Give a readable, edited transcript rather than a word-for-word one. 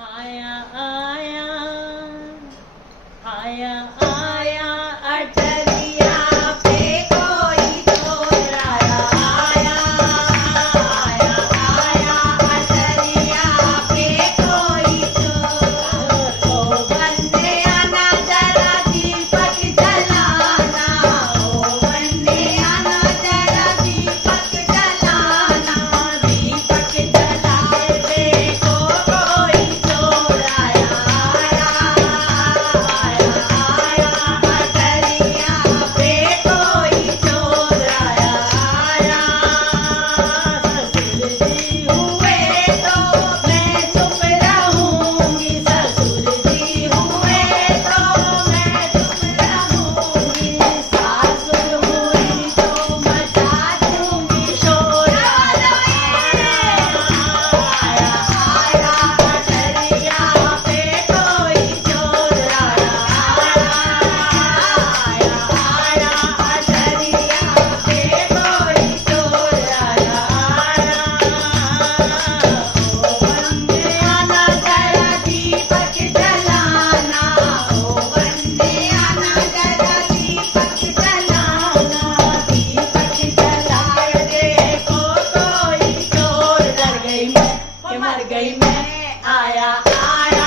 आया आया आया आया अटरिया पे कोई चोर आया आया आया आया अटरिया पे कोई चोर ओ बंदे आना जरा दीपक जलाना ओ बंदे आना जरा दीपक जलाना दीपक जलाए देखो कोई चोर आया आया आया आया अटरिया पे कोई चोर आया आया ससुर जी हुए तो मैं चुप रहूंगी ससुर जी हुए तो मैं चुप रहूंगी सासुर हुई तो मचा दूंगी शोर आया आया आया अटरिया पे कोई चोर आया आया आया अटरिया पे कोई चोर आया ओ बंदे आना जरा दीपक जलाना ओ बंदे आना जरा दीपक जलाना दीपक जलाए देखो कोई चोर डर गई मैं कि मर गई मैं आया आया